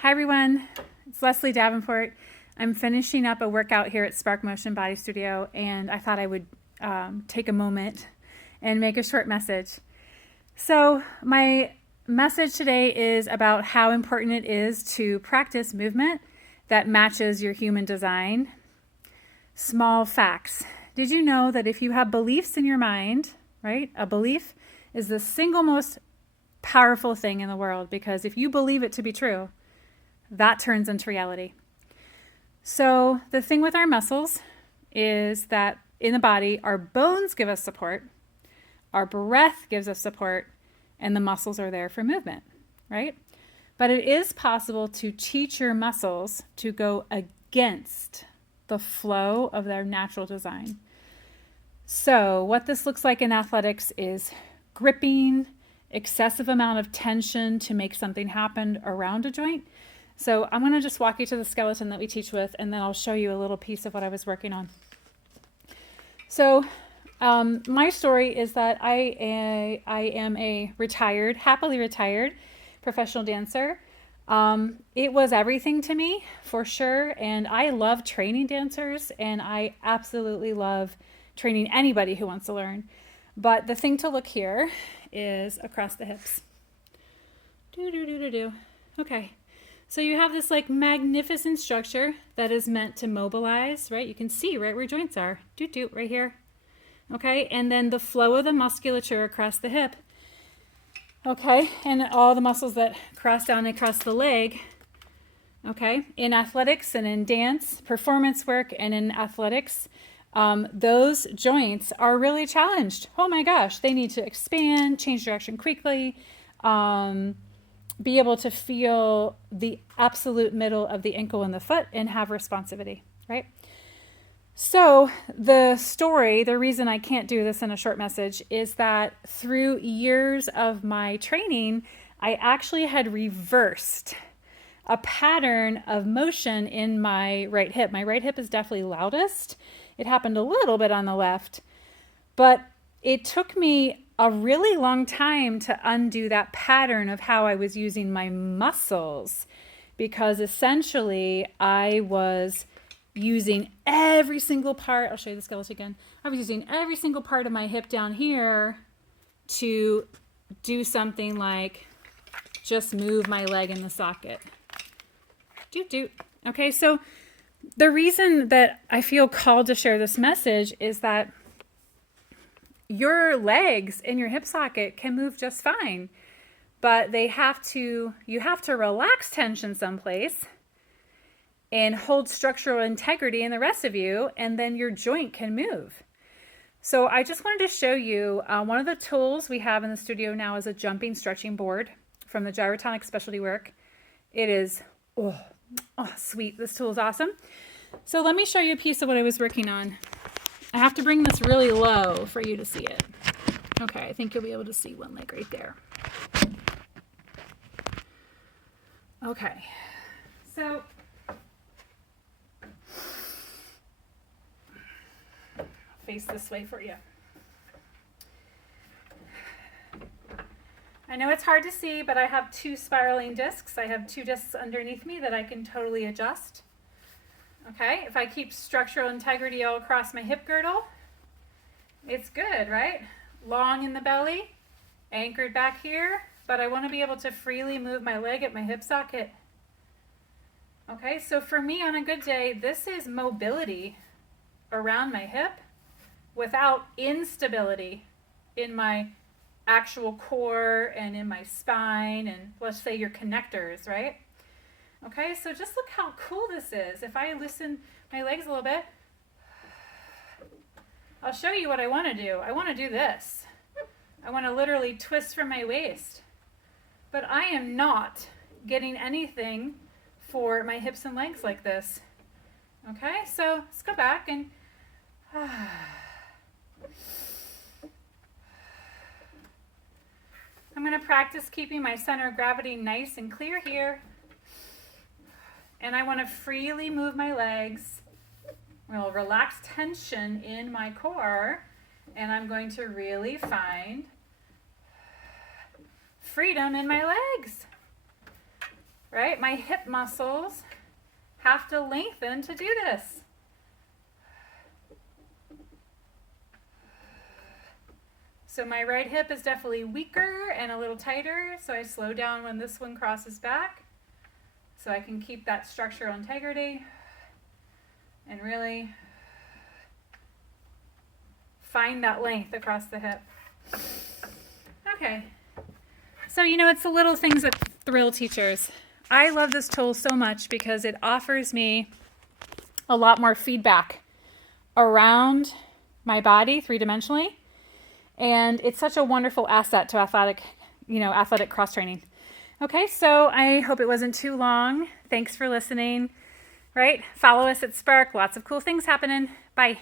Hi everyone, it's Leslie Davenport. I'm finishing up a workout here at Spark Motion Body Studio, and I thought I would take a moment and make a short message. So my message today is about how important it is to practice movement that matches your human design. Small facts. Did you know that if you have beliefs in your mind, right? A belief is the single most powerful thing in the world, because if you believe it to be true, that turns into reality. So the thing with our muscles is that in the body, our bones give us support, our breath gives us support, and the muscles are there for movement, right? But it is possible to teach your muscles to go against the flow of their natural design. So what this looks like in athletics is gripping, excessive amount of tension to make something happen around a joint. So I'm going to just walk you to the skeleton that we teach with, and then I'll show you a little piece of what I was working on. So my story is that I am a happily retired professional dancer. It was everything to me, for sure, and I love training dancers, and I absolutely love training anybody who wants to learn. But the thing to look here is across the hips. Okay. So you have this like magnificent structure that is meant to mobilize, right? You can see right where joints are, right here. Okay, and then the flow of the musculature across the hip. Okay, and all the muscles that cross down across the leg. Okay, in athletics and in dance, performance work, and in athletics, those joints are really challenged. Oh my gosh, they need to expand, change direction quickly, be able to feel the absolute middle of the ankle and the foot and have responsivity, right? So the reason I can't do this in a short message is that through years of my training, I actually had reversed a pattern of motion in my right hip. My right hip is definitely loudest. It happened a little bit on the left, but it took me a really long time to undo that pattern of how I was using my muscles, because essentially I was using every single part. I'll show you the skeleton again. I was using every single part of my hip down here to do something like just move my leg in the socket. Okay, so the reason that I feel called to share this message is that your legs in your hip socket can move just fine, but you have to relax tension someplace and hold structural integrity in the rest of you, and then your joint can move. So I just wanted to show you one of the tools we have in the studio now is a jumping stretching board from the Gyrotonic Specialty Work. It is, sweet. This tool is awesome. So let me show you a piece of what I was working on. I have to bring this really low for you to see it. Okay, I think you'll be able to see one leg right there. Okay, so face this way for you. I know it's hard to see, but I have two spiraling discs. I have two discs underneath me that I can totally adjust. Okay, if I keep structural integrity all across my hip girdle, it's good, right? Long in the belly, anchored back here, but I want to be able to freely move my leg at my hip socket. Okay, so for me on a good day, this is mobility around my hip without instability in my actual core and in my spine and let's say your connectors, right? Okay, so just look how cool this is. If I loosen my legs a little bit, I'll show you what I want to do. I want to do this. I want to literally twist from my waist. But I am not getting anything for my hips and legs like this. Okay, so let's go back and I'm going to practice keeping my center of gravity nice and clear here. And I want to freely move my legs. I'll relax tension in my core, and I'm going to really find freedom in my legs. right? My hip muscles have to lengthen to do this. So my right hip is definitely weaker and a little tighter, so I slow down when this one crosses back so I can keep that structural integrity and really find that length across the hip. Okay, so it's the little things that thrill teachers. I love this tool so much because it offers me a lot more feedback around my body three-dimensionally. And it's such a wonderful asset to athletic cross training. Okay, so I hope it wasn't too long. Thanks for listening. Right? Follow us at Spark. Lots of cool things happening. Bye.